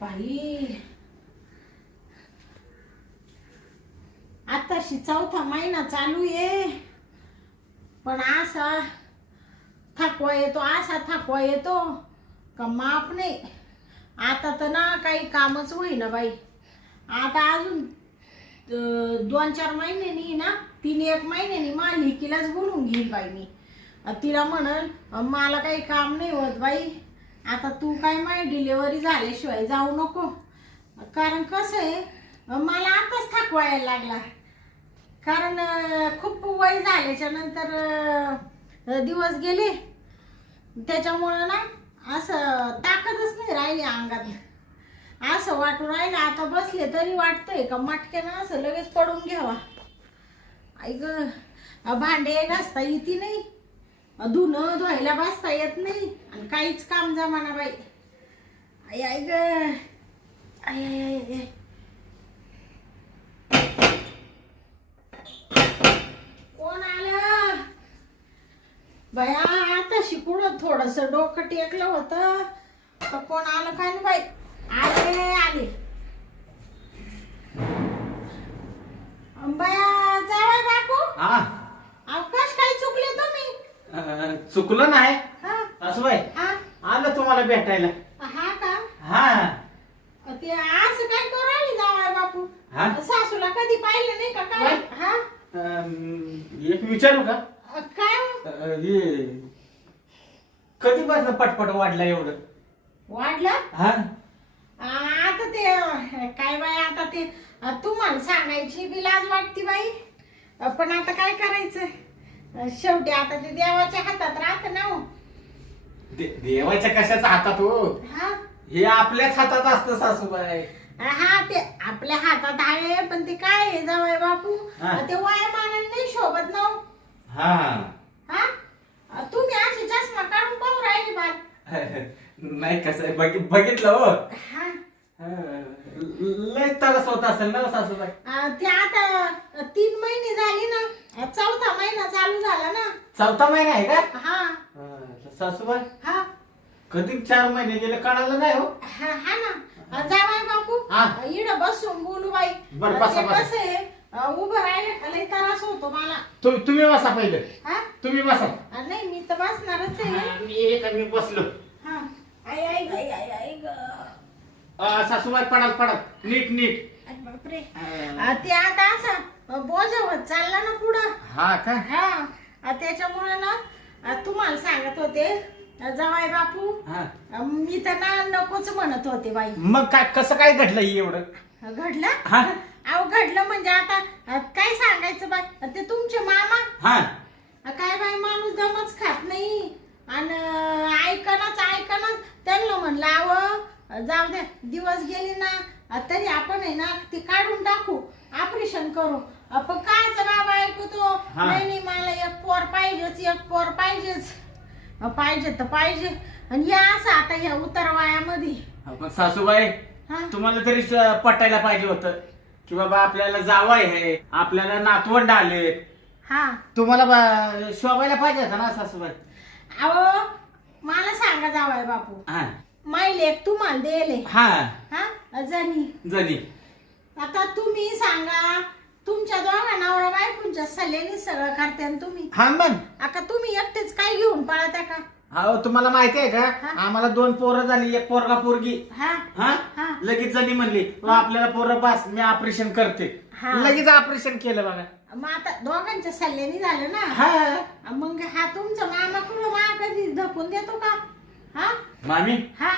बाई आताशी चौथा महिना चालू आहे पण असा थकवा येतो का माप नाही. आता तर ना काही कामच होईना बाई. आता अजून 2-4 महिन्यांनी ना 3-1 महिन्यांनी मा लिकीलाच बोलून घेईल बाई. मी तिला म्हणल मला काही काम नाही होत बाई, आता तू काय माय डिलिव्हरी झाल्याशिवाय जाऊ नको. कारण कसं आहे मला आताच थकवायला लागला. कारण खूप वय झाल्याच्या नंतर दिवस गेले त्याच्यामुळं ना असं ताकदच नाही राहिली अंगात. असं वाटून राहिलं आता बसले तरी वाटतंय का मटक्यानं असं लगेच पडून घ्यावा. ऐक भांडे घासता येते नाही, धुणं धुवायला बसता येत नाही आणि काहीच काम जमाना बाई. आई आई ग आई आई आई. कोण आलं बया? आता शिकून थोडस डोकं टेकलं होतं तर कोण आलं काय ना बाई. आले बया जावाय बापू. अवकाश काही चुकले तुम्ही? चुकलं नाही हा सासूबाई, आलं तुम्हाला भेटायला. हा का? हा ते असं काय करू राहिली जावाय बापू? हा? सासूला कधी पाहिलं नाही का काय? हा एक विचारू का? काय हो? हे कधी बस पटपट वाढला एवढं? वाढलं? हा आता ते काय बाई, आता ते तुम्हाला सांगायची बी लाज वाटती बाई. पण आता काय करायचं, शेवटी आता ते देवाच्या हातात राहत ना हो. देवाच्या कशाच्या हातात हो? हा हे आपल्याच हातात असतं सासूबाई. हा ते आपल्या हातात आहे पण ते काय आहे जावई बापू, हा. ते वयामानाने नाही शोभत ना हो. हा हा तुम्ही अशी चष्मा काढून पाहू राहिली बाल. नाही कसं बघितलं हो. हा लय तरस होत असेल ना सासूबाई? ते आता 3 महिने झाले ना, 4था महिना चालू झाला ना. 4था महिना आहे का? हा सासूबाई हा कधी 4 महिने गेले कळालं नाही हो. हा ना जावाय बापू, हा. इड बसून बोलू बाई. बरं, बसा, ते बसा. कसं आहे उभं राहिले का लय त्रास होतो मला. तुम्ही बसा पहिले. हा तुम्ही बसा. नाही मी तर बसणारच आहे. मी बसलो. हा आई आई आई आई आई ग. सासूबाई पडाल नीट नीट. बापरे ते आता असं बोजावत चालला ना पुढं. हा का? हा त्याच्यामुळे ना तुम्हाला सांगत होते जावाय बापू, हा मी तर ना नकोच म्हणत होते बाई. मग काय कसं काय घडलं एवढं? घडलं? हा अहो घडलं म्हणजे आता काय सांगायचं बाई, ते तुमचे मामा हा काय बाई माणूस दमच खात नाही आणि ऐकणच त्यांना म्हणलं अहो जाऊ द्या दिवस गेले ना तरी आपण आहे ना ते काढून टाकू, ऑपरेशन करू. आपण कायच बाबा ऐकतो. हा. नाही मला एक पोर पाहिजेच पाहिजे तर पाहिजे. आणि हे असं आता ह्या उतरवायामध्ये पण सासूबाई हा तुम्हाला तरी पटायला पाहिजे होतं की बाबा आपल्याला जावई आहे, आपल्याला नातवंड आले, हा तुम्हाला शोभायला पाहिजे होतं ना सासूबाई. अहो मला सांगा जावाय बापू, हा माई लेक तुम्हाला देले हा हा जणी. आता तुम्ही सांगा, तुमच्या दोघा नवरा बायकोंच्या सल्ल्याने सगळं करते आणि तुम्ही हा मग आता तुम्ही एकटेच काय घेऊन पळता का? हो तुम्हाला माहिती आहे हा. का, आम्हाला 2 पोरं झाली, एक पोरगा पोरगी. हा हा हा. लगेच जणी म्हणली आपल्याला पोरं बस मी ऑपरेशन करते. हा. लगेच ऑपरेशन केलं बघा. मग आता दोघांच्या सल्ल्याने झालं ना. हा मग हा तुमचा मामा कुठं मा कधी धकून देतो का? हा मामी हा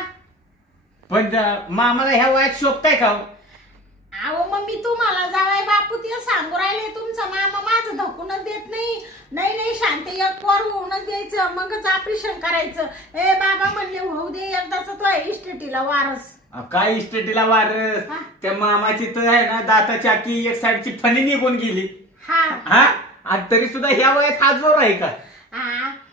पण मामाला ह्या वयात शोभताय का हो? अहो मग मी तुम्हाला जावाय बापू ते सांगू राहिले, तुमचा मामा माझं धकूनच देत नाही. नाही शांत एक पोर होऊनच द्यायचं मगच ऑपरेशन करायचं. ए बाबा म्हणले होऊ दे एकदाच तो इस्टेटीला वारस. काय इस्टेटीला वारस? हा. त्या मामाची तर आहे ना दाताची आखी एक साईडची फणी निघून गेली. हा हा आणि तरी सुद्धा ह्या वयात हा जोर आहे का?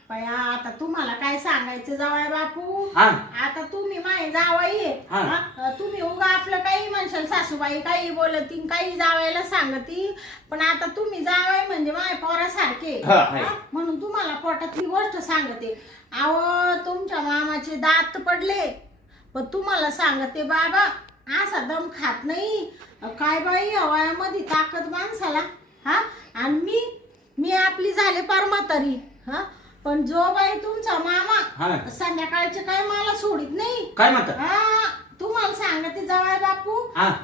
पया आता तुम्हाला काय सांगायचं जावाय बापू, हा. आता तुम्ही माय जावाई हा. तुम्ही उगा आपलं काही म्हणशाल सासूबाई काही बोलती काही जावायला सांगती, पण आता तुम्ही जावाई म्हणजे माय पोरासारखे. हा, आहे. म्हणून तुम्हाला पोटातली गोष्ट सांगते. अहो तुमच्या मामाचे दात पडले पण तुम्हाला सांगते बाबा असा दम खात नाही. काय बाई या वयामध्ये ताकद माणसाला. हा आणि मी आपली झाले परमातारी. हा पण जो बाई तुमचा मामा संध्याकाळचे काय मला सोडित नाही. काय म्हणतात? हा तुम्हाला सांगते जावाय बापू.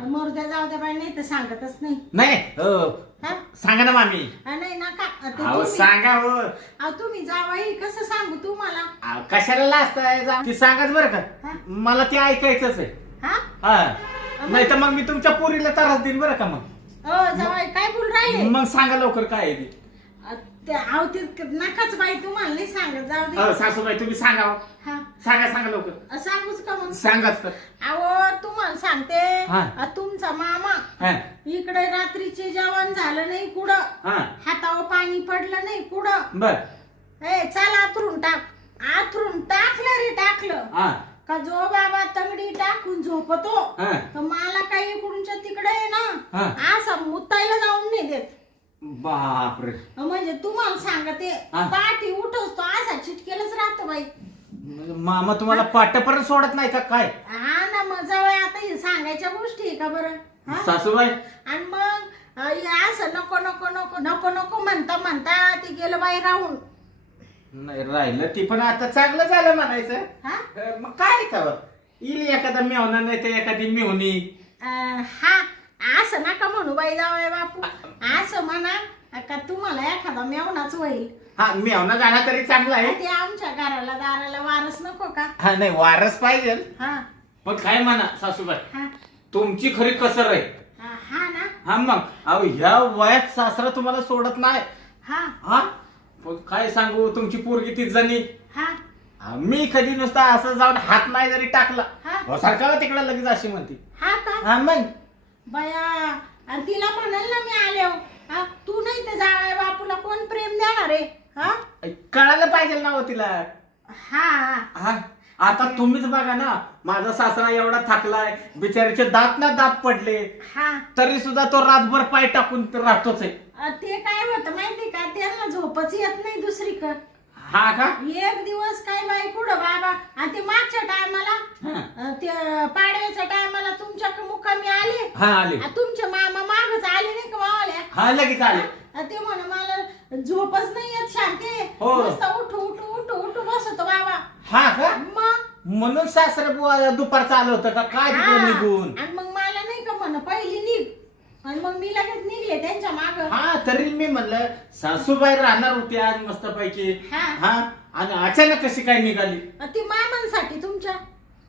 मरुद्या जाऊ द्या बाई नाही तर सांगतच नाही. नाही सांगा ना मामी. नाही नका सांगा हो. अहो तुम्ही जावाई कसं सांगू तुम्हाला. कशाला लाजताय ती सांगाच बरं का. मला ते ऐकायचंच आहे. हा नाही तर मग मी तुमच्या पोरीला त्रास देईन बरं का. मग जावाई काय बोल राहिले. मग सांगा लवकर काय आहे ते नकाच बाई तुम्हाला नाही सांगत. जाऊ दे सासूबाई तुम्ही सांगा. सांगा लवकर. सांगूच का मग. सांगाच तर. अहो तुम्हाला सांगते तुमचा मामा इकडे रात्रीचे जेवण झालं नाही कुठं. हातावर पाणी पडलं नाही कुठं. बर चल आथरून टाकलं रे टाकलं का जो बाबा तंगडी टाकून झोपतो तर मला काही इकडूनच्या तिकडे आहे ना असा मुतायला जाऊन नाही देत. बापरे. म्हणजे तुम्हाला सांगते पाठी उठवतो असा चिटकेलच राहतो बाई. मामा तुम्हाला पाट्यापर्यंत सोडत नाही का काय. हा ना मग जवळ आता हे सांगायच्या गोष्टी आहे का बरं सासूबाई. आणि मग असं नको नको नको नको नको म्हणता ते गेलं बाई राहून. नाही राहिलं ती पण आता चांगलं झालं म्हणायचं. मग काय का येईल एखादा मेवना नाही तर एखादी मेवणी. हा असं नका म्हणू बाई जावय बापू. असं म्हणा का तुम्हाला एखादा मेवनाच होईल. हा मेवना गाणं तरी चांगला आहे. ते आमच्या घराला दाराला वारस नको का. हा नाही वारस पाहिजे. हा पण काय म्हणा सासूबाई तुमची खरी कसर आहे. हा ना. हा मग अहो ह्या वयात सासरा तुम्हाला सोडत नाही. हा पण काय सांगू तुमची पोरगी ती जणी. मी कधी नुसता असं जाऊन हात नाही जरी टाकला सारखा तिकडे लगेच अशी म्हणते. हा मग बया आणि तिला म्हणाल ना मी आले तू नाही तर जावाय बापूला कोण प्रेम देणार आहे. कळायला पाहिजे ना हो तिला. हा आता तुम्हीच बघा ना माझा सासरा एवढा थकलाय बिचाऱ्याचे दात ना दात पडले तरी सुद्धा तो रातभर पाय टाकून राहतोच आहे. ते काय होतं माहिती का त्यांना झोपच येत नाही दुसरीकडे. हा का एक दिवस काय बाई कुठं बाबा. आणि ते मागच्या टायमाला ते पाडव्याच्या टायमाला तुमच्या मुक्कामी आले. तुमचे मामा मागच आले नाही का मावाल्या. लगेच आले. ते म्हण मला झोपच नाही येत शांती. उठू बसतो बाबा. हा का मग म्हणून सासरा बुवा दुपारचं आलं होतं का काय निघून. आणि मग मला नाही का म्हण पहिली निघ आणि मग मी लगेच निघले त्यांच्या माग. तरी मी म्हणलं सासूबाई राहणार होती आज मस्त पैकी. आणि अचानक कशी काय निघाली. ती मामांसाठी तुमच्या.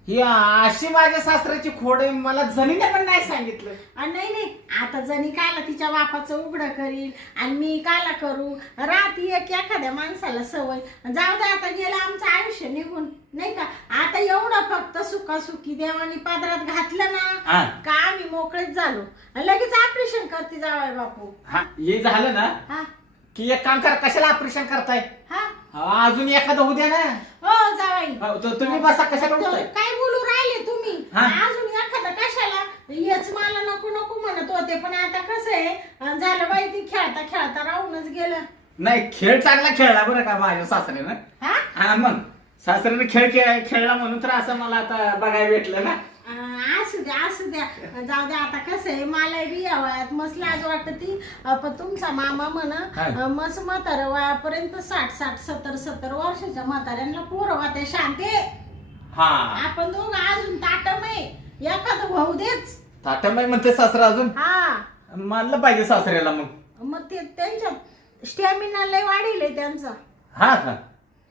ही अशी माझ्या सासऱ्याची खोड आहे मला जणीने पण नाही सांगितलं. नाही आता जणी काला तिच्या बापाचं उघडं करील आणि मी काला करू. रात्री एखाद्या माणसाला सवय. जाऊ दे आता गेलं आमचं आयुष्य निघून नाही का. आता एवढं फक्त सुखासुखी देवानी पादरात घातलं ना का आम्ही मोकळेच झालो. लगेच ऑपरेशन करते जावाय बापू. हे झालं ना की एक काम करा कशाला ऑपरेशन करताय. अजून एखादं होऊ द्या ना. हो जावाई तुम्ही बसा कशाला काय बोलू राहिले तुम्ही. अजून एखादं कशाला. हेच मला नको नको म्हणत होते पण आता कसं आहे झालं बाई ती खेळता राहूनच गेलं. नाही खेळ चांगला खेळला बरं का माझ्या सासऱ्यानं. मग सासऱ्याने खेळ खेळला म्हणून तर असं मला आता बघायला भेटलं ना. असू द्या जाऊ द्या. आता कसं आहे मला बी या वयात मस्त लाज वाटती. पण तुमचा मामा म्हणा मस्त म्हातारा वयापर्यंत 60-70 वर्षाच्या म्हाताऱ्यांना पोरं होते शांते. आपण दोघं अजून ताटमय एखादं भाऊ देच. ताटमय म्हणते सासरा अजून. मानलं पाहिजे सासऱ्याला. मग ते त्यांच्या स्टॅमिना लय वाढील त्यांचा. का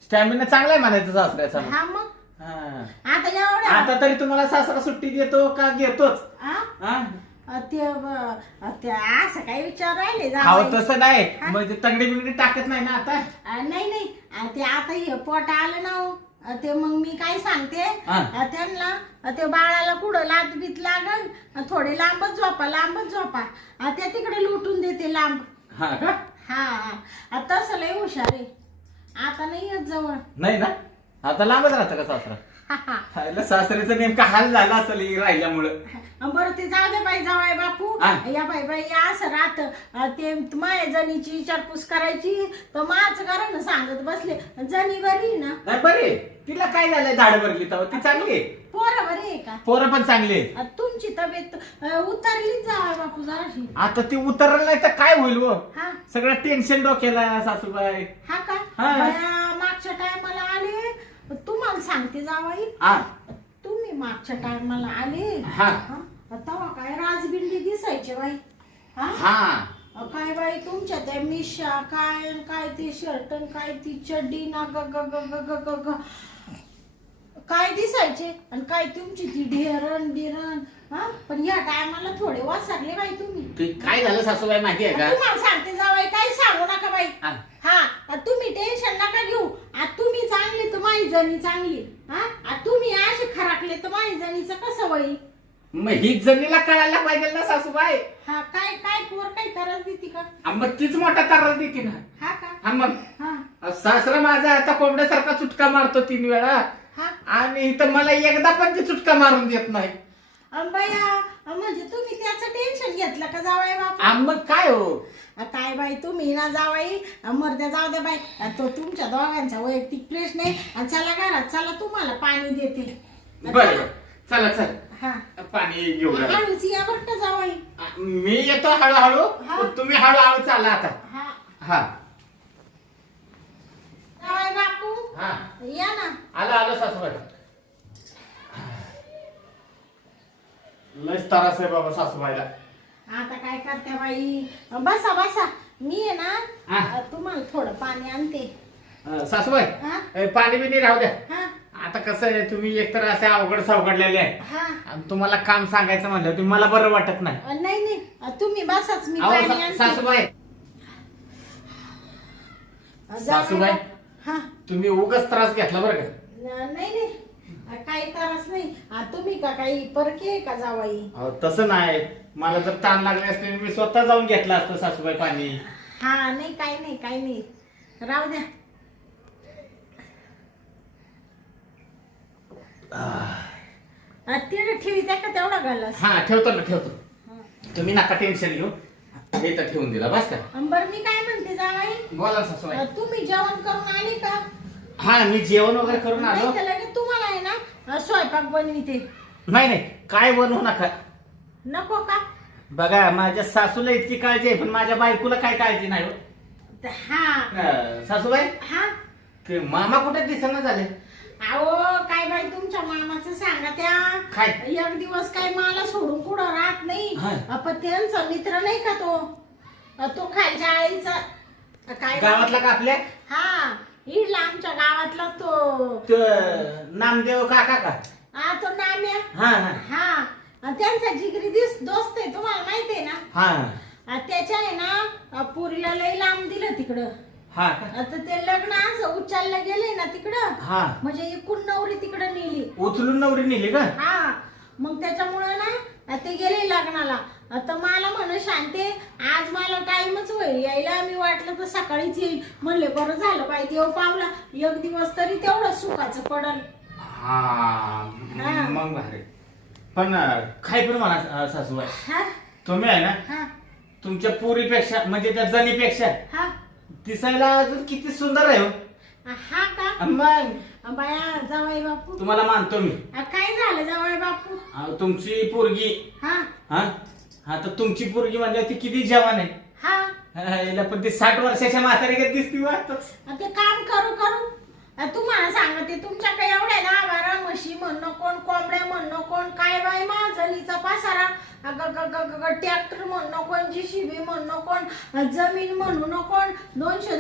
स्टॅमिना चांगला आहे म्हणायचं सासऱ्याचा. मग आता एवढ्या आता तरी तुम्हाला सासरा सुट्टी देतो का घेतोच. ते असं काही विचार राहिले. तसं नाही म्हणजे तंगडी बिंगडी टाकत नाही ना आता. नाही ते आता हे पोट आलं ना ते मग मी काय सांगते त्यांना ते बाळाला कुठं लात बीत लागल थोडे लांबच झोपा त्या तिकडे लुटून देते लांब. तसं लय हुशार आहे. आता नाही येत जवळ. नाही ना आता लांबच राहतं का सासरा. सासऱ्याचा नेमका हाल झाला असेल राहिल्यामुळं. बरं ते जाऊ दे बाई जावाय बापू. या बाई असं राहत ते माय जणीची विचारपूस करायची तर माझं कारण सांगत बसले. जणी बरी ना. नाही बरी तिला काय झालंय धाड भरली तेव्हा ती चांगली आहे. पोरं बरी आहे का? पोरं पण चांगली आहेत. तुमची तब्येत उतरलीच जावं बापू जराशी. आता ती उतरलं नाही तर काय होईल व हा सगळं टेन्शन डोक्याला सासूबाई. हा का? हा. बया, मागच्या टायमाला आले तुम्हाला सांगते जावाई, हा तुम्ही मागच्या टायमाला आले हा. तेव्हा काय राजबिंडी दिसायचे बाई. हा हा काय बाई तुमच्या त्या मिशा काय काय ते शर्ट काय ती चड्डी ना ग ग ग ग ग ग ग काय दिसायचे आणि काय तुमची ती ढेरण बिरण. हा पण या टायमाला थोडे वासरले बाई तुम्ही. ते काय झालं सासूबाई माहिती आहे का? तुम्हाला सांगते जावाई काही सांगू नका बाई. हा. हा तुम्ही टेन्शन नका घेऊ. तुम्ही चांगली तर माझी जणी चांगली. हा तुम्ही असे खराकले तर माझी जणीचं कसं होईल? मग ही जमीला कळायला पाहिजे ना सासूबाई. हा काय काय पोर काही त्रास देते का? मग तीच मोठा त्रास देते ना. हा का? हा मग हा सासरा माझा आता कोंबड्यासारखा चुटका मारतो 3 वेळा हा आणि इथं मला एकदा पण ते चुटका मारून देत नाही. बाया म्हणजे तुम्ही त्याचं टेन्शन घेतलं का जावाई बापा? मग काय हो काय बाई तुम्ही ना जावाई मर्द्या जाऊ द्या बाई. तो तुमच्या दोघांचा वैयक्तिक प्रश्न आहे. आणि चला घरात चला तुम्हाला पाणी देते. बरं चला चल हा पाणी घेऊ नका. हळूच या बरं का जावाई. मी येतो हळूहळू हा. तुम्ही हळूहळू चाला आता. हा हा जावाई बापू हा या ना. आलो सासूबाई. लयच त्रास आहे बाबा सासूबाईला. आता काय करते बाई? बसा बसा मी आहे हा. ना तुम्हाला थोडं पाणी आणते. सासूबाई हा पाणी बिनी राहू द्या. हा आता कसं आहे तुम्ही एकतर असे अवघड सावघडलेले आहे हा आणि तुम्हाला काम सांगायचं म्हणलं तुम्ही मला बरं वाटत नाही. नाही नाही तुम्ही बसाच मी अहो, पाणी आणते. सासूबाई सासूबाई हा तुम्ही उगाच त्रास घेतला बरं का. नाही नाही काही त्रास नाही. तुम्ही का काही परके आहे का जावाई? अहो, तसं नाही. मला जर ताण लागले असते मी स्वतः जाऊन घेतलं असतं सासूबाई पाणी. हा नाही काही नाही काही नाही राहू द्या. तिकडे ठेवी त्या का तेवढा घालस. हा ठेवतो ना ठेवतो. तुम्ही नका टेन्शन घेऊ. हे तर ठेवून दिला बस का. बरं मी काय म्हणते जावाई, बोला ना सासूबाई. तुम्ही जेवण करून आले का? हा मी जेवण वगैरे करून आलो. नाही तर लगेच तुम्हाला आहे ना स्वयंपाक बनविते. नाही नाही काय बनवू नका. नको का? बघा माझ्या सासूला इतकी काळजी आहे पण माझ्या बायकोला काय काळजी नाही हो. हा सासूबाई हा ते मामा कुठे दिसेना झाले. अहो काय बाई तुमच्या मामाचं सांगा त्या. काय? एक दिवस काय मला सोडून कुठं राहत नाही. हा. पण त्यांचा मित्र नाही का तो खालच्या आळीचा काय गावातला का आपल्या हा इडला आमच्या गावातला तो नामदेव काका का. तो नाम्या. हा हा हा त्यांचा जिगरी दोस्त आहे तुम्हाला माहिती आहे ना. हा त्याच्या आहे ना पुरीला लई लांब दिलं तिकडं. हा का. आता ते लग्न असं उच्चारला गेले ना तिकडं. हा म्हणजे एकूण नवरी तिकडं नेली. उचलून नवरी नेली का. हा मग त्याच्यामुळे ना ते गेले लग्नाला. तर मला म्हण शांते आज मला टाइमच होईल यायला. मी वाटलं तर सकाळीच येईल. म्हणले बरं झालं बाई देव पावला. एक दिवस तरी तेवढं सुखाचं पडल. हा मग भारी. पण काय पण म्हणा सासूबाई हा तुम्ही आहे ना हा तुमच्या पुरीपेक्षा म्हणजे त्या जणीपेक्षा हा दिसायला अजून किती सुंदर आहे हो. हा का. मग बाया जावाई बापू तुम्हाला मानतो मी. काय झालं जावाई बापू? तुमची पोरगी हा हा हा तर तुमची पोरगी म्हणजे ती किती जवान आहे. हा हिला पण ती 60 वर्षाच्या म्हातारीगत दिसती वाटतच. ते काम करू करू तुम्हाला सांगते तुमच्याकडे एवढ्या 10-12 म्हशी म्हणणं कोण कोंबड्या म्हणणं कोण काय बाई माझणीचा पासारा ट्रॅक्टर म्हणणं कोण JCB म्हणणं कोण जमीन म्हणून कोण 200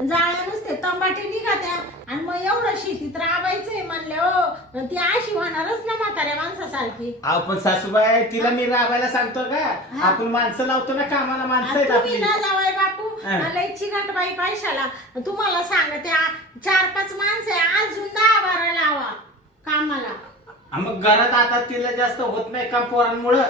जाळ्या नुसते तंबाटे निघात्या. आणि मग एवढं शेतीत राबायचंय म्हणले हो ती अशी होणारच ना म्हाताऱ्या माणसासारखी. आपण सासूबाई तिला मी राबायला सांगतो का. आपण माणसं लावतो ना कामाला माणसं आहेत तुम्ही आपली. ना जावाय बापू लई चिघाट बाई पैशाला. तुम्हाला सांगते 4-5 माणसं आहे अजून 10-12 लावा कामाला. मग घरात आता तिला जास्त होत नाही काम पोरांमुळं.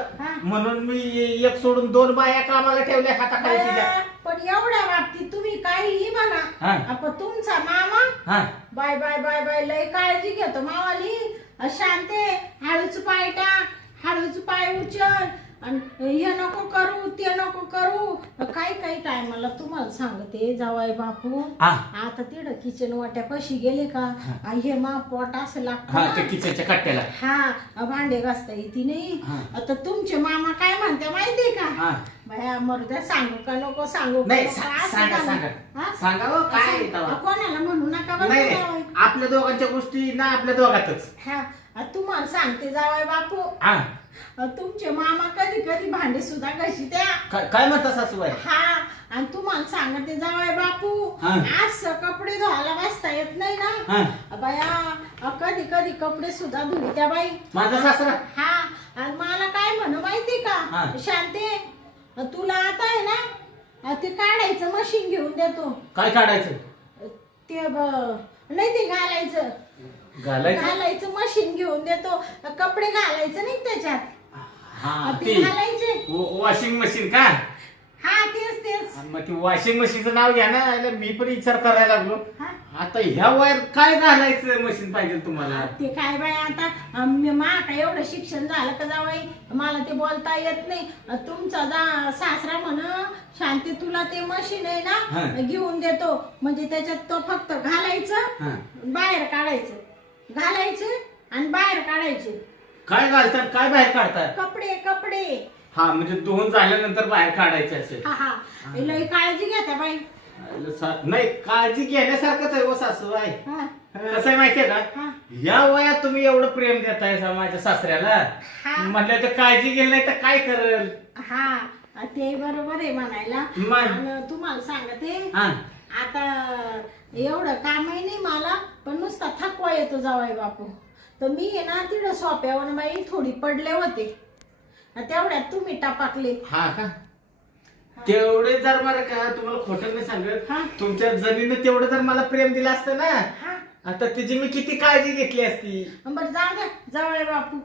म्हणून मी एक सोडून 2 बाया कामाला ठेवल्या हाताखाली तिच्या. पण एवढ्या बाबतीत तुम्ही काहीही म्हणा आपण तुमचा मामा बाय बाय बाय बाय लय काळजी घेतो मावाली. शांते हळूच पाय टाक हळूच पाय उचल आणि हे नको करू ते नको करू. काही काही टायमाला तुम्हाला सांगते जावाई बापू, आता तिकडं किचन वाट्यापाशी गेले का हे मा पोट असं लागतं ते किचनच्या कट्ट्याला. हा भांडे घासता येते नाही. आता तुमचे मामा काय म्हणते माहितीये का? बाया मरुद्या सांगू का नको सांगू? नाही सांगा सांगा हो, काय कोणाला म्हणू नका बरं नाही जावई. आपल्या दोघांच्या गोष्टी ना आपल्या दोघातच. तुम्हाला सांगते जावाई बापू, तुमचे मामा कधी कधी भांडे सुद्धा घाशीत्या. काय म्हणता सासूबाई? आणि तुम्हाला सांगते जावाई बापू, आज कपडे धुवायला बसता येत नाही ना बाया. कधी कधी कपडे सुद्धा धुत्या बाई माझा सासरा. आणि मला काय म्हणू माहिती का शांते, तुला आता आहे ना ते काढायचं मशीन घेऊन देतो. काय काढायचं? ते नाही ते घालायचं मशीन घेऊन देतो. कपडे घालायचं नाही त्याच्यात, ते घालायचे. वॉशिंग मशीन का? तेच मग ती वॉशिंग मशीनचं नाव घ्या ना. मी पण विचार करायला लागलो आता ह्या वयात काय घालायचं मशीन पाहिजे तुम्हाला? ते काय बाय आता काय एवढं शिक्षण झालं का जावाई, मला ते बोलता येत नाही. तुमचा सासरा म्हण शांती तुला ते मशीन आहे ना घेऊन देतो, म्हणजे त्याच्यात तो फक्त घालायचं बाहेर काढायचं, घालायचं आणि बाहेर काढायचे. काय घालतात काय बाहेर काढतात? कपडे. म्हणजे धुवून झाल्यानंतर बाहेर काढायचे असेल. लई काळजी घेता बाई. नाही काळजी घेण्यासारखंच आहे. सासूबाई कसं आहे माहितीये का, या वयात तुम्ही एवढं प्रेम देताय माझ्या सासऱ्याला, म्हटलं तर काळजी घेईल नाही तर काय करेल. ते बरोबर आहे म्हणायला. तुम्हाला सांगते आता एवढं कामही नाही मला, पण नुसता थकवा येतो जावाई बापू. तर मी आहे ना तिकडं सोप्यावर बाई थोडी पडले होते, तेवढ्यात तुम्ही टापाकले. का तेवढे जर मला का तुम्हाला खोटं नाही सांगत, तुमच्या जणीनं तेवढं जर मला प्रेम दिलं असतं ना, आता तिची मी किती काळजी घेतली असती. बरं जाऊ द्या जावई बापू,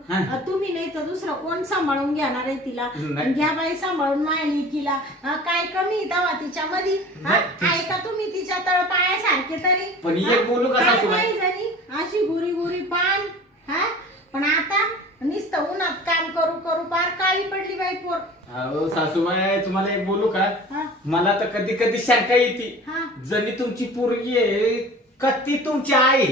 तुम्ही नाही तर दुसरं कोण सांभाळून घेणार आहे तिला? घ्या बाई सांभाळून माझ्या लेकीला. काय कमी दवा तिच्या मध्ये आहे का? तुम्ही तिच्या तळपायासारखे तरी. पण एक बोलू का सासूबाई, अशी गुरी गुरी पान. पण आता नुसतं उन्हात काम करू करू पार काळी पडली बाई पोर. अहो सासूबाई तुम्हाला एक बोलू का, मला तर कधी कधी शंका येते, जणी तुमची पोरगी आहे का ती तुमची आई?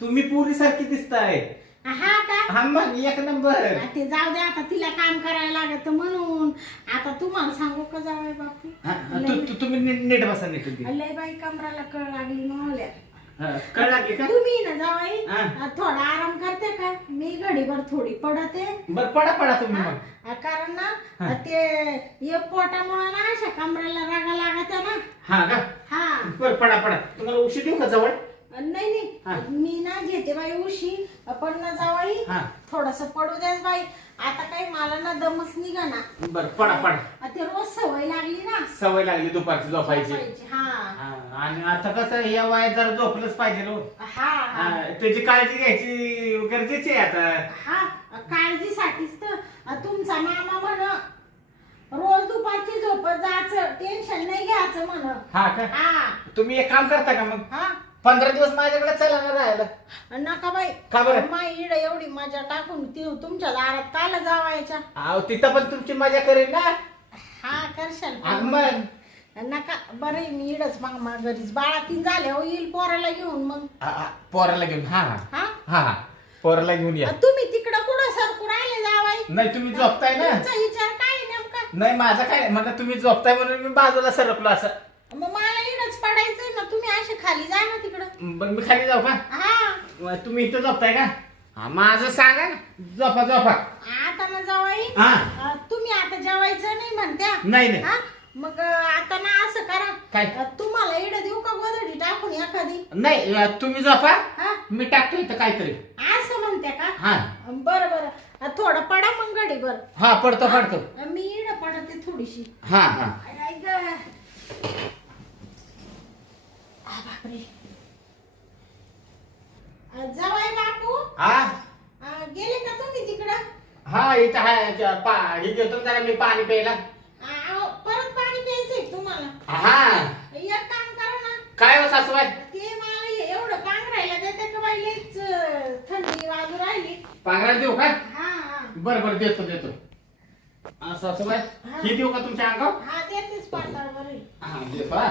तुम्ही पोरी सारखी दिसताय. मग एक नंबर. ते जाऊ दे आता, तिला काम करायला लागत म्हणून. आता तुम्हाला सांगू का जावई बापू, तुम्ही नीट बसा. नीट लय बाई कमराला कळ लागली मावल्या. कळ लागली का? तुम्ही ना जावाई थोडा आराम करते का? मी घडीभर थोडी पडते. बर पडा तुम्ही मग. कारण ना ते पोटामुळे ना अशा कमराला रागा लागत ना. बर पडा. तुम्हाला उशी देऊ का जवळ? नाही मी ना घेते बाई उशी, पण ना जावाई थोडस पडू द्यास बाई. आता काही मला ना दमच निघा ना. बर पडा. ते रोज सवय लागली ना. सवय लागली दुपारची झोपायची. आणि आता कसं या वयात जरा झोपलंच पाहिजे. त्याची काळजी घ्यायची गरजेची आहे आता. काळजीसाठीच तर तुमचा मामा म्हण रोज दुपारची झोपत जायचं, टेन्शन नाही घ्यायचं म्हण. तुम्ही एक काम करता का मग, 15 दिवस माझ्याकडे चला ना राहायला? नका बाई. का बरं? माई इड एवढी मजा टाकून तुमच्या दारात काला जावायच्या? तिथं पण तुमची मजा करेल ना. करशाल मग नका. बरं मी इडच मग घरीच बाळा 3 झाले हो, येईल पोराला घेऊन. मग पोराला घेऊन. पोराला घेऊन या. तुम्ही तिकडं कुठं सरकू राहिले जावाई? नाही तुम्ही झोपताय ना. विचार काय नेमका? नाही माझा काय म्हणा, तुम्ही झोपताय म्हणून मी बाजूला सरकलो असं. मग मला इडच पडायचंय ना, तुम्ही असे खाली जा ना तिकडं. बरं मी खाली जाऊ का? तुम्ही इथं झोपताय का? माझं सांगा ना. झोपा. आता ना जावाई तुम्ही आता जेवायचं नाही म्हणत्या? नाही. मग आता ना असं करा, काय तुम्हाला इड देऊ का गोधडी टाकून एखादी? नाही तुम्ही झोपा, मी टाकतो इथं काहीतरी. असं म्हणते का? बरं थोडं पडा मग घडीभर. पडतो. मी इड पडते थोडीशी. बापरे. जावाई बापू गेले का तुम्ही तिकडं? इथं हे घेतो जरा मी पाणी प्यायला. परत पाणी प्यायचंय तुम्हाला? एक काम करा ना. काय हो सासूबाई? ते मला एवढं पांघरायला देते का बाई? लईच थंडी वाजू राहिली. पांघरायला देऊ का? बरं देतो. सासूबाई ही देऊ का तुमच्या अंगावर? हा देतेच पाताळवर आहे. हा दे पहा.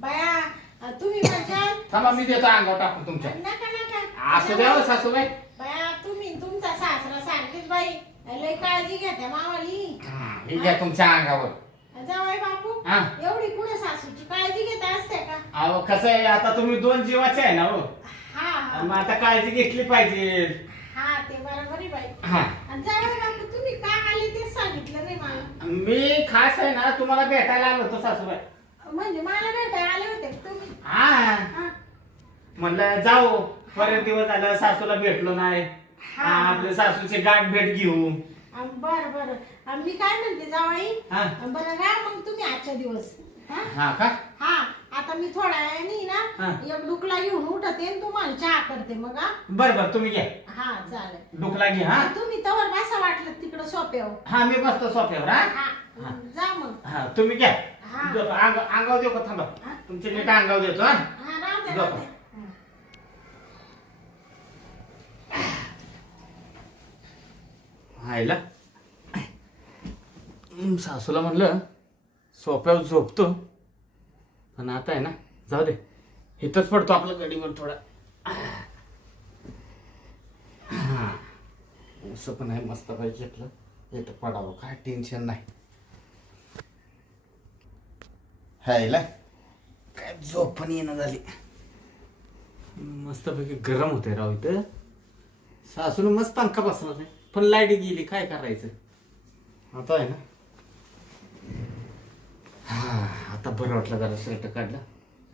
बाया तुम्ही म्हणशाल थांबा मी देतो अंगावर टाकून तुमच्या. नका नका असू द्या हो सासूबाई. बाया तुम्ही तुमचा सासरा सांगतेच बाई लय काळजी घ्या त्या मावाली. हे घ्या तुमच्या अंगावर. जावाई बापू हा. एवढी पुढे सासूची काळजी घेत असते का? अहो कसं आहे आता तुम्ही 2 जीवाचे आहे ना हो. हा हा मग आता काळजी घेतली पाहिजे. हा ते बरोबर आहे बाई. हा आणि जावाई बापू तुम्ही का आले तेच सांगितलं नाही मला. मी खास आहे ना तुम्हाला भेटायला आलो होतो सासूबाई. म्हणजे मला भेटायला आले होते का तुम्ही? हा हा. म्हणलं जाऊ बरेच दिवस झालं सासूला भेटलो नाही. हा. आपल्या सासूची गाठ भेट घेऊ. बर बर मी काय म्हणते जावाई हा. बरं राहा मग तुम्ही आजच्या दिवस. हा हा का? हा आता मी थोड्या वेळाने हा. ना एक डुकला घेऊन उठते आणि तुम्हाला चहा करते मग. हा बर बर तुम्ही घ्या हा चालेल. डुकला घे. हा तुम्ही तवर बसा वाटलं तिकडं सोप्यावर. हा मी बसतो सोफ्यावर. हा हा जा मग. हा तुम्ही घ्या. हा. देतो, अंगावर देऊ का? थांबा हा. तुमचे नीट अंगावर देतो. हा हा राहू द्या, जा. राहू द्या. आईला सासूला म्हणलं सोप्यावर झोपतो पण आता आहे ना जाऊ दे इथंच पडतो आपलं गडीवर थोडा. हा उसं पण आहे मस्त पैकी घेतलं इथं पडावं काय टेन्शन नाही. हायला काय झोप पण येणं झाली. मस्तपैकी गरम होते राव इथं. सासून मस्त पंखा बसला नाही पण लाईट गेली काय करायचं आता आहे ना. हा आता बरं वाटलं जरा शर्ट काढला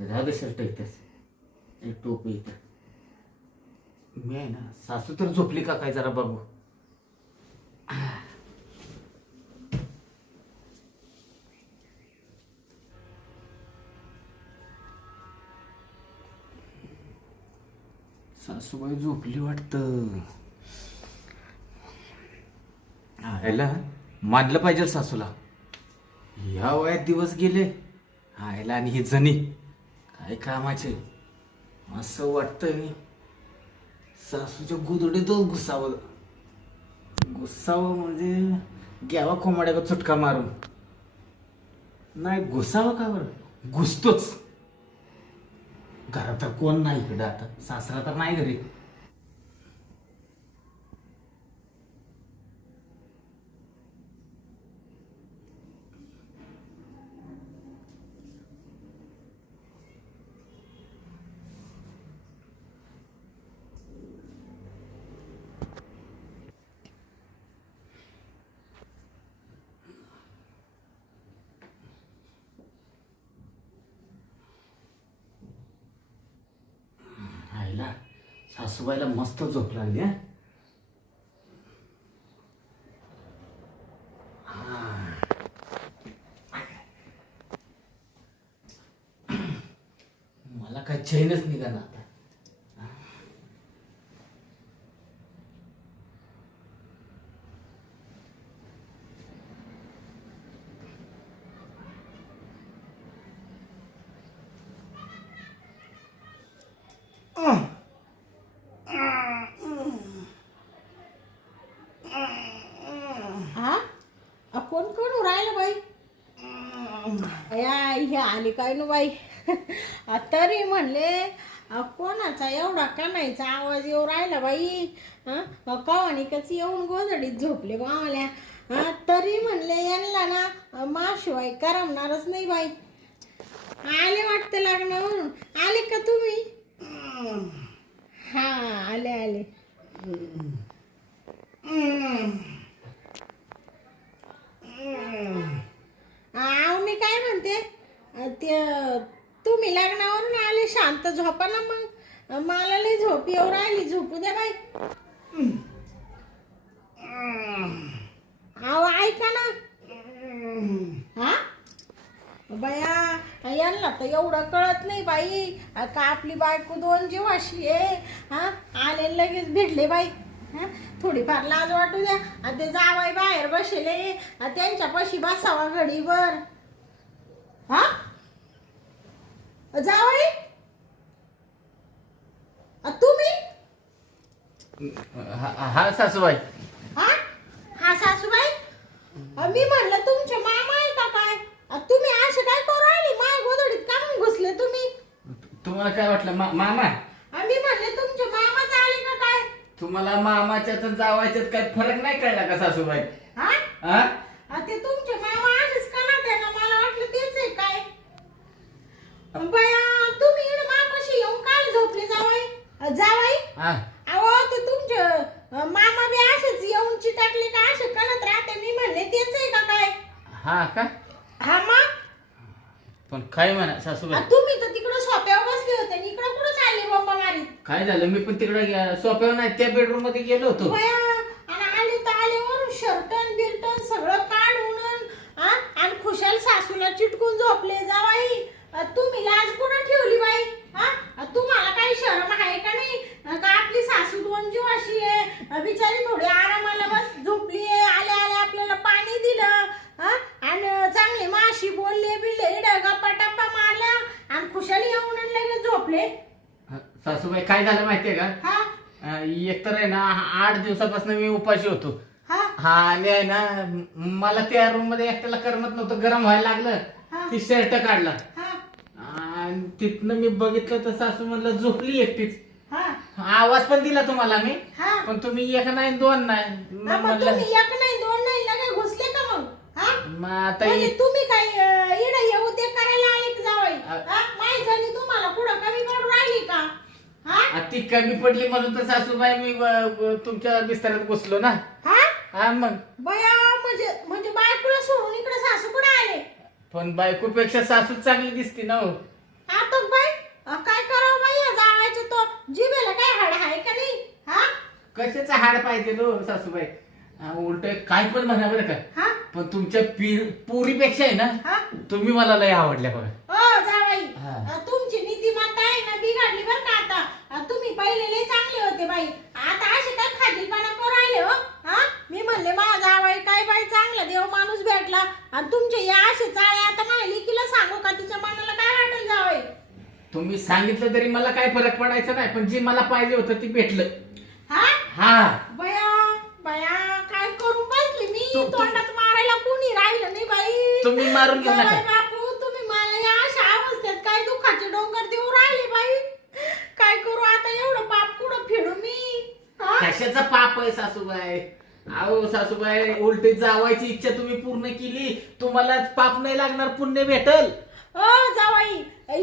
राहू दे शर्ट इथंच एक टोपी इथं. मी आहे ना सासू तर झोपली का काय जरा बघू. सासूबाई झोपली वाटतं. आयला मानलं पाहिजे सासूला. या वयात दिवस गेले आयला आणि ही जणी काय कामाचे. असं वाटतंय सासूच्या गुदडीतच घुसावं. घुसावं म्हणजे घ्यावा कोंबड्या चुटका मारून. नाही घुसावं का बरं घुसतोच. घरात तर कोण नाही इकडं आता. सासरा तर नाही घरी. आईला सासूबाईला मस्त झोप लागली. मला काय चैनच निघाला आता. हा कोण कोण राहिलं बाई? हे आली काय न बाई. तरी म्हणले कोणाचा एवढा कानायचा आवाज येऊ राहिला बाई. कवानी कच येऊन गोधडीत झोपले मावाल्या. तरी म्हणले यांना ना माशिवाय करमणारच नाही बाई. आले वाटतं लग्नावरून. आले का तुम्ही? हा आले आले. मी काय म्हणते ते तुम्ही लग्नावरून आले शांत झोपा ना मग. मला लई झोप येऊ राहिली. झोपू द्या बाई. अहो ऐका ना. हा बया यांना तर एवढं कळत नाही बाई का आपली बायको 2 जीवाशी आहे. हा आले लगेच भेटले बाई. थोडीफार लाज वाटू द्या. ते जावाई बाहेर बसले त्यांच्या पाशी बसावा घडीवर. हा जावाई तुम्ही? हा सासूबाई. हा हा सासूबाई मी म्हणलं तुमचे मामा आहे का काय? तुम्ही असे काय करू राहिले? माय गोधडीत का म्हणून घुसले तुम्ही? तुम्हाला काय वाटलं मामा? मी म्हणले तुमचे मामाच आले का काय? तुम्हाला मामाच्यात आणि जावायच्यात काय फरक नाही कळला का सासूबाई? हा? हा? ते तुमचे मामा असेच का ना त्याला मला वाटलं तेच आहे काय? बया तुम्ही इकडे मापाशी येऊन काय झोपले जावाई? जावाई? हा. अहो ते तुमचे मामा बी असेच येऊन चिटाकले का असे कणत राहते मी म्हणले तेच आहे का काय? हा का? हा मग पण काय म्हणा सासूबाई, तुम्ही तर तिकडे सोप्यावर बसले होते आणि इकडे कुठे चालले बंबा मारीत? काय झालं? मी पण तिकडे सोप्यावर नाही, त्या बेडरूम मध्ये गेलो होतो. बया आणि आले तर आल्यावर शर्टन बिर्टन सगळं काढून आणि खुशाल सासूला चिटकून झोपले जावाई. तुम्ही लाज कुठं ठेवली बाई? तुम्हाला काही शरम आहे का नाही? का आपली सासू दोन जीवाशी आहे, बिचारी थोडी आरामाला बस झोपली आहे, आले आले आपल्याला पाणी दिलं आणि चांगले माशी बोलले बिल्ले इडं गप्पा टप्पा मारल्या आणि खुशाली येऊन आणि लगेच झोपले. सासूबाई काय झालं माहितीये का? हा एकतर आहे ना 8 दिवसापासून मी उपाशी होतो. हा हा आणि आहे ना मला त्या रूम मध्ये एकट्याला करमत नव्हतं, गरम व्हायला लागलं. ती शर्ट काढला हा आणि तिथनं मी बघितलं तर सासू म्हणलं झोपली एकटीच. हा आवाज पण दिला तुम्हाला मी, हा पण तुम्ही एक नाही दोन नाही. मग मग म्हणलं तुम्ही एक नाही दोन नाही लगे घुसले का मग? मग आता म्हणजे तुम्ही काय इडे येऊ ते करायला आले की जावई? माय झाली तुम्हाला कुठं कमी पडून राहिली का? ती कमी पडली म्हणून तर सासूबाई मी तुमच्या बिस्तरात घुसलो ना. हा मग बया म्हणजे बायकोला सोडून इकडे सासूकडे आले. पण बायकोपेक्षा सासू चांगली दिसती ना हो. आता बाई काय करावं बाई या जावायचं तो जिभेला काय हाड आहे का नाही? कशाचं हाड पाहिजे लो सासूबाई? उलट काय पण म्हणा बरं का, पण तुमच्या पुरीपेक्षा आहे ना तुम्ही मला लय आवडल्या बघा. जावाई तुमची नीतिमत्ता आहे ना बिघडली बरं का आता. तुम्ही पहिले लय चांगले होते बाई, आता असे काय खाजीलपणा करू राहिले हो? मी म्हणले माझा जावाई काय बाई चांगला देव माणूस भेटला आणि तुमचे या असे चाळे आता माझ्या लेकीला सांगू का? तिच्या मनाला काय वाटेल जावाई? तुम्ही सांगितलं तरी मला काय फरक पडायचा नाही, पण जे मला पाहिजे होतं ते भेटलं. बया बया काय करू बसली मी? तोंडात मारायला कोणी राहिलं नाही बाई. तुम्ही मारून घेऊ नका बापू, तुम्ही मला या अशा अवस्थेत काय दुःखाचे डोंगर देऊ राहिले बाई. काय करू आता? एवढं पाप कुठं फेडू मी? कशाचा पाप आहे सासूबाई? अहो सासूबाई, उलटे जावायची इच्छा तुम्ही पूर्ण केली, तुम्हाला पाप नाही लागणार, पुण्य भेटल. जावाई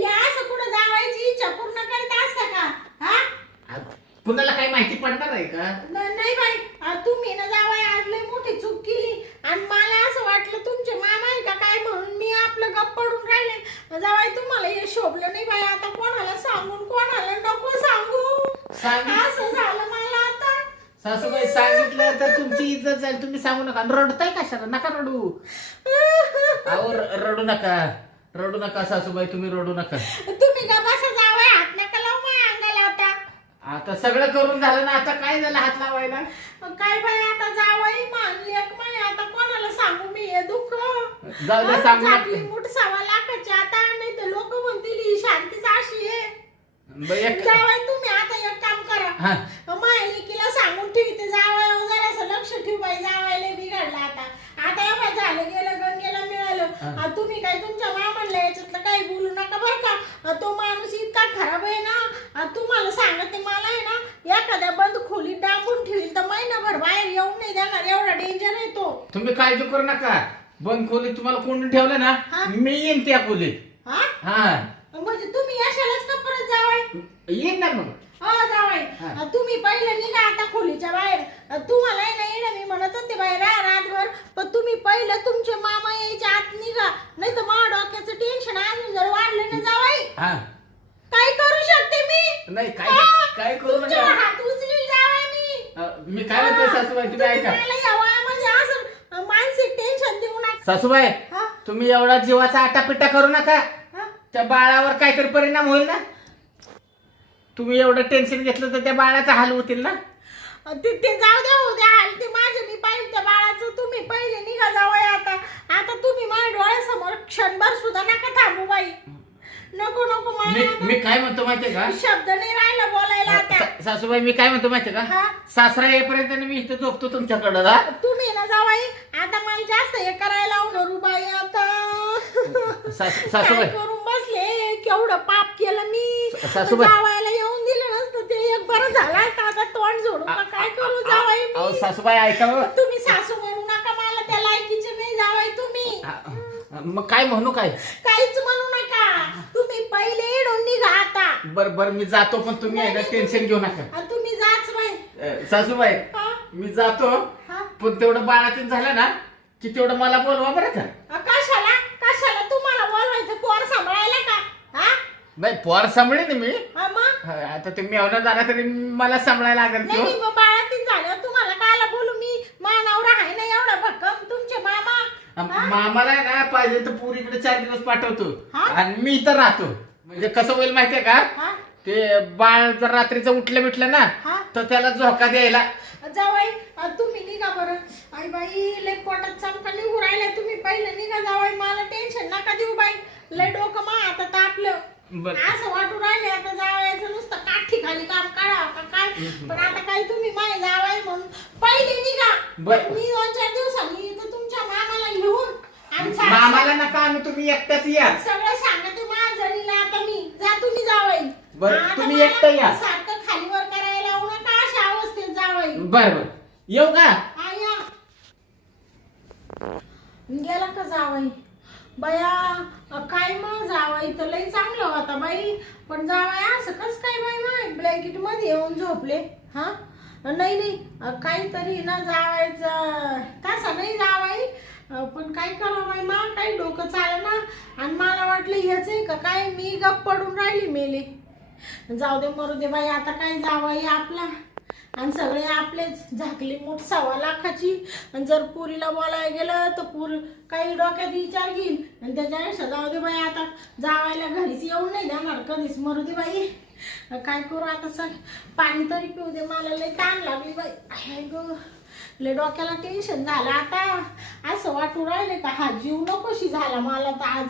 या असं कुठं जावायची इच्छा पूर्ण करीत असता का? कुणाला काही माहिती पडणार आहे का? नाही बाई, तुम्ही ना जावाई आज लय मोठी चूक केली आणि मला असं वाटलं तुमचे मामा आहे का काय म्हणून मी आपलं गप्प पडून राहिले. जावाई तुम्हाला हे शोभलं नाही बाई. आता कोणाला सांगून कोणाला नको सांगू, असं झालं मला आता. सासूबाई सांगितलं तर तुमची इज्जत जाईल, तुम्ही सांगू नका. रडताय कशाला? नका रडू. अहो रडू नका सासूबाई, तुम्ही रडू नका. तुम्ही का बसा जावाई, हात नका लावू माझ्या अंगाला आता. आता सगळं करून झालं ना, आता काय झालं हात लावायला? काय बाई आता जावाई मानली माय, आता कोणाला सांगू मी हे दुःख? जाऊ द्या, सांगू आपली मूठ 1.25 लाखाची आता, नाही तर लोक म्हणतील ही शांतीच अशी आहे. जावाई तुम्ही आता एक काम करा, माझ्या लेकीला सांगून ठेवते जावाई जरासं लक्ष ठेव बाई, जावायला बिघडला आता. आता एवढं झालं गेलं गंगेला मिळालं. तुम्ही काय तुमच्या मामाला याच्यातलं काही बोलू नका बरं का. तो माणूस इतका खराब आहे ना, तुम्हाला सांगते मला आहे ना एखाद्या बंद खोलीत डांबून ठेवील तर महिनाभर बाहेर येऊन नाही देणार, एवढा डेंजर आहे तो. तुम्ही काळजी करू नका, बंद खोलीत तुम्हाला कोण ठेवलं ना, मी येईन त्या खोलीत. म्हणजे तुम्ही यशालाच का परत जावाय? येईन ना मग. जावाय तुम्ही पहिले निघा आता खोलीच्या बाहेर. तुम्हाला नाही ना मी म्हणत होते बाहेर रातभर, पण तुम्ही पहिलं तुमचे मामा यायच्या आत निघा, नाही तर माझ्या डोक्याचं टेन्शन अजून जर वाढलं ना जावाई. काय करू शकते मी? नाही काय करू नका. हात उचलील जावाय मी काय म्हणतोय सासूबाई, तुम्ही ऐका. मला या वयामध्ये असं मानसिक टेन्शन देऊ नका सासूबाई. तुम्ही एवढा जीवाचा आटापिटा करू नका, त्या बाळावर काहीतरी परिणाम होईल ना. तुम्ही एवढं टेन्शन घेतलं तर त्या बाळाचा हाल होतील ना. ते जाऊ द्या, हो द्या हाल ते माझे, मी पाहिजे त्या बाळाचं. तुम्ही पहिले निघा जावय आता तुम्ही माझ्या डोळ्यासमोर क्षणभर सुद्धा नका थांबू बाई. नको मी काय म्हणतो माहितीये का, शब्द नाही राहिला बोलायला आता. सासूबाई मी काय म्हणतो माहिती का हा. सासरा येईपर्यंत मी इथं झोपतो तुमच्याकडं हा? तुम्ही ना जावाई आता मला जास्त हे करायला लावणार बाई आता सासूबाई काय करून बसले केवढं पाप केलं मी सासूबाई. जावायला येऊन दिलं नसतं ते एक बरं झालं असतं आता तोंड जोडून मग काय करू जावाई अहो मी सासूबाई ऐका हो. तुम्ही सासू म्हणू नका मला त्या लायकीचे नाही जावाई तुम्ही मग काय म्हणू काय काहीच म्हणू नका तुम्ही पहिले इडून निघा आता बर मी जातो पण तुम्ही आहे ना टेन्शन घेऊ नका आणि तुम्ही जाच बाई सासूबाई हा? मी जातो हा? पण तेवढं बाळातीन झालं ना की तेवढं मला बोलवा बरं का कशाला कशाला तुम्हाला बोलवायचं पोर सांभाळायला का हा नाही पोर सांभाळेन मी हा मग आता तुम्ही येऊन झाला तरी मला सांभाळायला लागेल नाही नाही, मग बाळातीन झालं तुम्हाला कायला बोलू मी मानावर आहे ना एवढा भक्कम तुमचे मामा हा? मामाला ना पाहिजे तर पुरीकडे 4 दिवस पाठवतो हा? आणि मी इथं राहतो म्हणजे कसं होईल माहितीये का हा? ते बाळ जर रात्रीचं उठलं बिटलं ना हा? तर त्याला झोका द्यायला जावाई तुम्ही निघा बरं आई बाई लय पोटात चमका निघू राहिलाय तुम्ही पहिले निघा जावाई मला टेन्शन नका देऊ बाई लय डोकं मा आता तापलं बरं. असं वाटू राहिले आता जावायचं नुसतं काठी खाली काम काढा का काय पण आता काय तुम्ही माय जावाय म्हणून पहिले निघा बरं. मी 2-4 दिवसांनी तर तुमच्या मामाला घेऊन आणि मामाला नका आणि तुम्ही एकट्याच या सगळं सांगते माझणीला आता मी जा तुम्ही जावाई बरं, आता तुम्ही मला एकटं या. सारखं खालीवर करायला लावू नका अशा अवस्थेत जावाई बर येऊ का आया गेला का जावाई बया काय मग जावाई तर लई चांगलं होता बाई पण जावाई असं कस काय बाई माय ब्लँकेट मध्ये येऊन झोपले हा नाही नाही काहीतरी ना जावायचं तसं नाही जावाई पण काय करावं बाई मा काही डोकं चाल ना आणि मला वाटलं ह्याच आहे का काय मी गप पडून राहिली मेले जाऊ दे मरू दे बाई आता काय जावाई आपला आणि सगळे आपलेच झाकली मूठ 1.25 लाखाची आणि जर पुरीला बोलायला गेलं तर पूर काही डोक्यात विचार घेईल आणि त्याच्यापेक्षा जाऊ दे बाई आता जावायला घरीच येऊन नाही देणार कधीच मरू दे बाई काय करू आता सर पाणी तरी पिऊ दे मला लय ताण लागली बाई आहे ग लय डोक्याला टेन्शन झालं आता असं वाटू राहिले का हा जीव नकोशी झाला मला तर आज